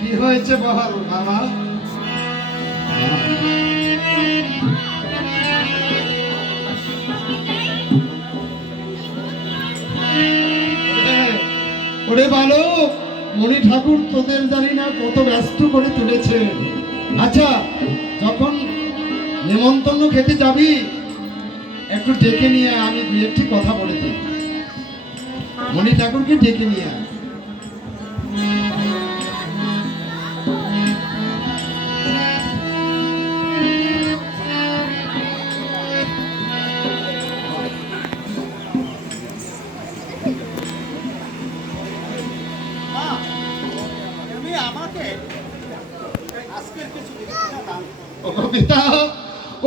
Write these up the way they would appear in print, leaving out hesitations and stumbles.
কি হয়েছে বহাল বাবা? ওরে বালক, মণি ঠাকুর তোদের জানি না কত ব্যস্ত করে তুলেছে। আচ্ছা, যখন নেমন্তন্ন খেতে যাবি একটু ডেকে নিয়ে আমি দু একটি কথা বলে দিই। মণি ঠাকুরকে ডেকে নিয়ে আয়।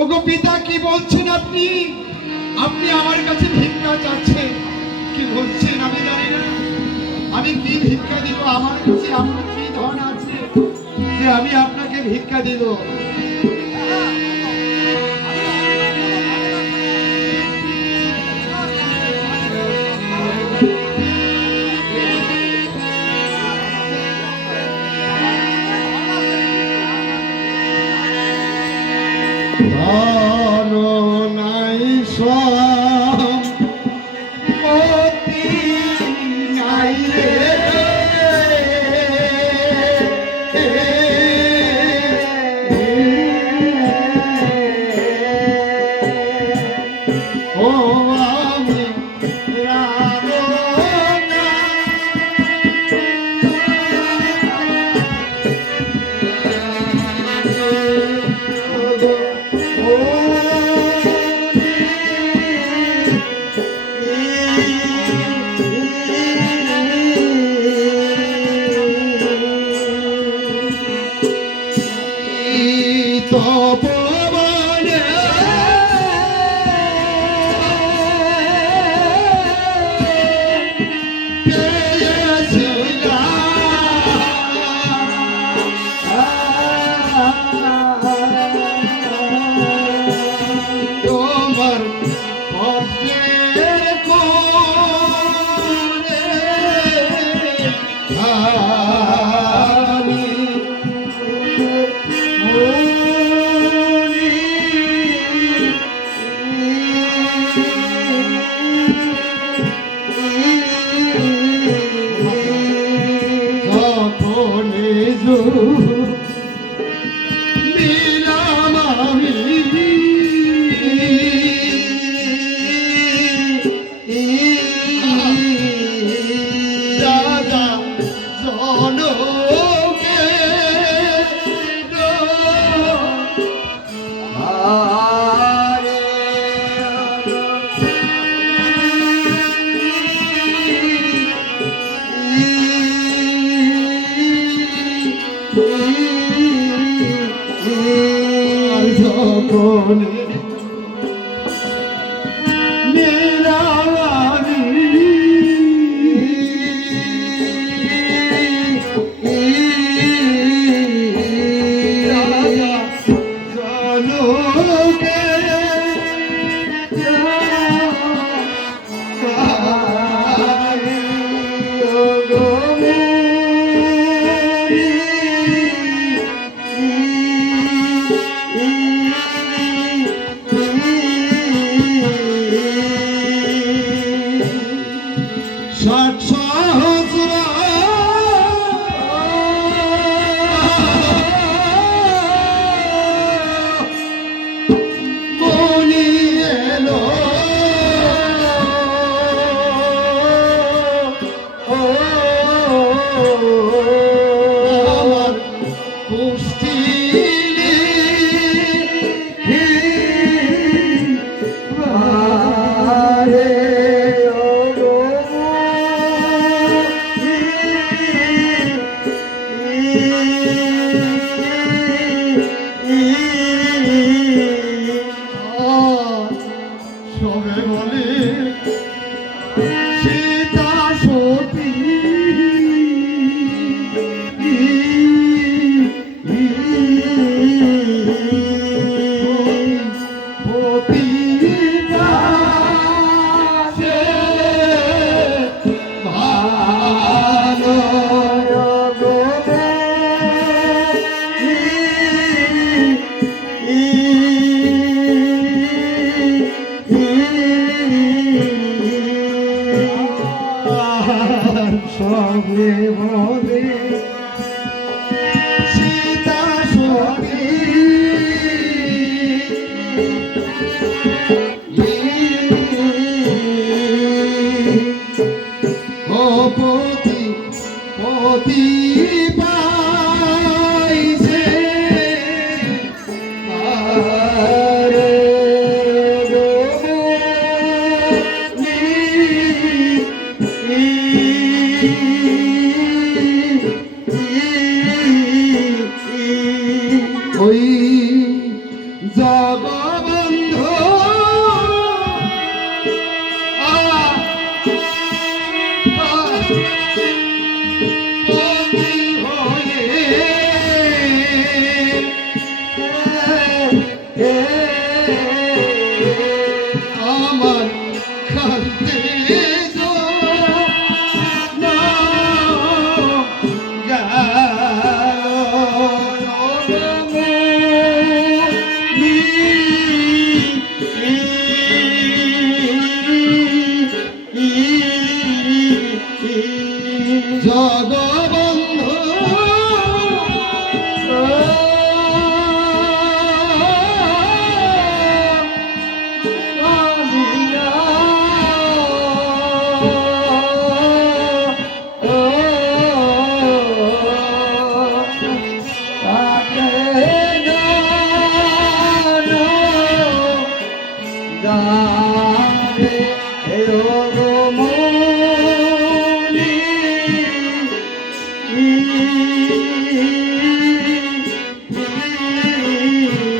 ওগো পিতা, কি বলছেন আপনি? আপনি আমার কাছে ভিক্ষা চাচ্ছেন? কি বলছেন আমি জানি না। আমি কি ভিক্ষা দিব? আমার কাছে এমন কি ধন আছে যে আমি আপনাকে ভিক্ষা দিব?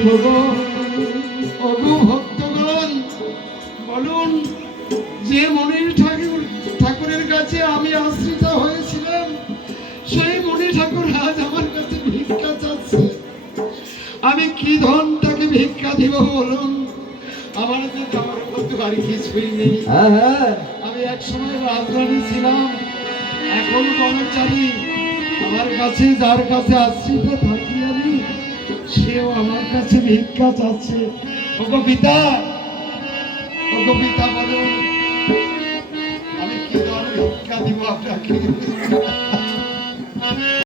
ওগো ওগো ভক্তগণ, বলুন, যে মনির ঠাকুরের কাছে আমি আশ্রিত হয়েছিলাম, সেই মনি ঠাকুর আজ আমার কাছে ভিক্ষা চাচ্ছে। আমি কি ধন তাকে ভিক্ষা দিব বলুন? আমার যে যাওয়ার মতো আর কিছুই নেই। আমি এক সময় রাজধানী ছিলাম, এখন কর্মচারী। আমার কাছে যার কাছে আশ্রিত থাকি আমি, সেও আমার কাছে ভিক্ষা চাচ্ছে। ওগো পিতা, ওগো পিতা, বলুন আমি কি ধরনের ভিক্ষা দিব আপনাকে?